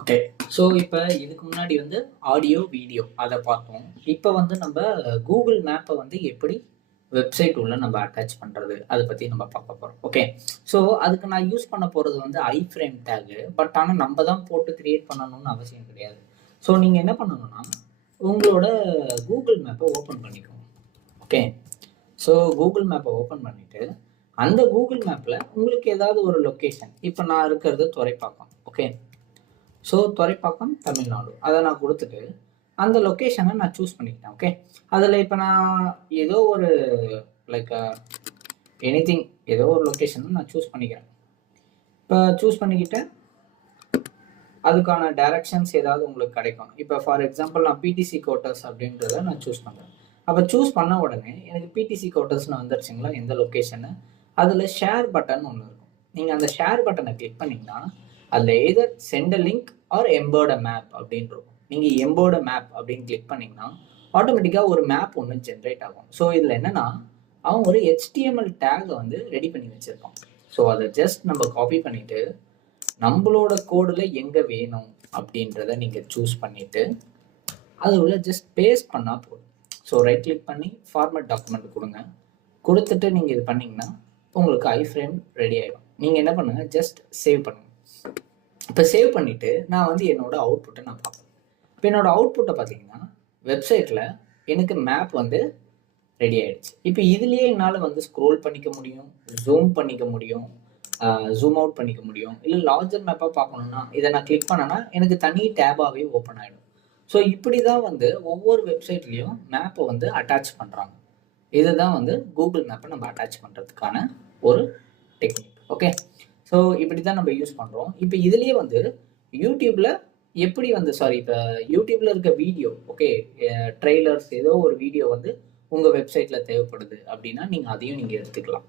Okay. So இப்போ இதுக்கு முன்னாடி வந்து ஆடியோ, வீடியோ அதை பார்த்தோம். இப்போ வந்து நம்ம கூகுள் மேப்பை வந்து எப்படி வெப்சைட் உள்ள நம்ம அட்டாச் பண்ணுறது அதை பற்றி நம்ம பார்க்க போகிறோம். ஓகே. ஸோ அதுக்கு நான் யூஸ் பண்ண போகிறது வந்து ஐஃப்ரேம் டேகு. பட் ஆனால் நம்ம தான் போட்டு கிரியேட் பண்ணணும்னு அவசியம் கிடையாது. ஸோ நீங்கள் என்ன பண்ணணும்னா உங்களோட கூகுள் மேப்பை ஓப்பன் பண்ணிக்கோங்க. ஓகே. ஸோ கூகுள் மேப்பை ஓப்பன் பண்ணிவிட்டு அந்த கூகுள் மேப்பில் உங்களுக்கு ஏதாவது ஒரு லொக்கேஷன், இப்போ நான் இருக்கிறது துறைப்பாக்கம். ஓகே. ஸோ துறைப்பாக்கம் தமிழ்நாடு அதை நான் கொடுத்துட்டு அந்த லொக்கேஷனை நான் சூஸ் பண்ணிக்கிட்டேன். ஓகே. அதில் இப்போ நான் ஏதோ ஒரு லைக் எனிதிங் ஏதோ ஒரு லொக்கேஷனை நான் சூஸ் பண்ணிக்கிறேன். இப்போ சூஸ் பண்ணிக்கிட்டேன், அதுக்கான டைரக்ஷன்ஸ் ஏதாவது உங்களுக்கு கிடைக்கும். இப்போ ஃபார் எக்ஸாம்பிள் நான் பிடிசி கோட்டர்ஸ் அப்படின்றத நான் சூஸ் பண்ணுறேன். அப்போ சூஸ் பண்ண உடனே எனக்கு பிடிசி கோட்டர்ஸ்னு வந்துருச்சுங்களா எந்த லொக்கேஷனு. அதில் ஷேர் பட்டன் ஒன்று இருக்கும். நீங்கள் அந்த ஷேர் பட்டனை கிளிக் பண்ணிங்கன்னா அதில் எதர் send link R import map அப்படின்னு இருக்கும். நீங்கள் எம்போர்ட் மேப் அப்படின்னு கிளிக் பண்ணிங்கன்னா ஆட்டோமேட்டிக்காக ஒரு மேப் ஒன்று ஜென்ரேட் ஆகும். ஸோ இதில் என்னென்னா அவன் ஒரு HTML டேகை வந்து ரெடி பண்ணி வச்சுருப்பான். ஸோ அதை ஜஸ்ட் நம்ம காப்பி பண்ணிவிட்டு நம்மளோட கோடில் எங்கே வேணும் அப்படின்றத நீங்கள் சூஸ் பண்ணிவிட்டு அது உள்ள ஜஸ்ட் பேஸ்ட் பண்ணால் போதும். ஸோ ரைட் கிளிக் பண்ணி ஃபார்மேட் டாக்குமெண்ட் கொடுங்க. கொடுத்துட்டு நீங்கள் இது பண்ணிங்கன்னா உங்களுக்கு ஐஃப்ரேம் ரெடி ஆகிடும். நீங்கள் என்ன பண்ணுங்கள், ஜஸ்ட் சேவ் பண்ணுங்கள். இப்போ சேவ் பண்ணிவிட்டு நான் வந்து என்னோடய அவுட்புட்டை நான் பார்ப்பேன். இப்போ என்னோடய அவுட்புட்டை பார்த்தீங்கன்னா வெப்சைட்டில் எனக்கு மேப் வந்து ரெடி ஆகிடுச்சு. இப்போ இதுலேயே என்னால் வந்து ஸ்க்ரோல் பண்ணிக்க முடியும், ஜூம் பண்ணிக்க முடியும், ஜூம் அவுட் பண்ணிக்க முடியும். இல்லை லார்ஜர் மேப்பாக பார்க்கணுன்னா இதை நான் கிளிக் பண்ணேன்னா எனக்கு தனி டேபாகவே ஓப்பன் ஆகிடும். ஸோ இப்படி தான் வந்து ஒவ்வொரு வெப்சைட்லேயும் மேப்பை வந்து அட்டாச் பண்ணுறாங்க. இதுதான் வந்து கூகுள் மேப்பை நம்ம அட்டாச் பண்ணுறதுக்கான ஒரு டெக்னிக். ஓகே. ஸோ இப்படி தான் நம்ம யூஸ் பண்ணுறோம். இப்போ இதுலேயே வந்து யூடியூப்பில் எப்படி வந்து இப்போ யூடியூப்பில் இருக்க வீடியோ, ஓகே, ட்ரெய்லர்ஸ் ஏதோ ஒரு வீடியோ வந்து உங்கள் வெப்சைட்டில் தேவைப்படுது அப்படின்னா நீங்கள் அதையும் நீங்கள் எடுத்துக்கலாம்.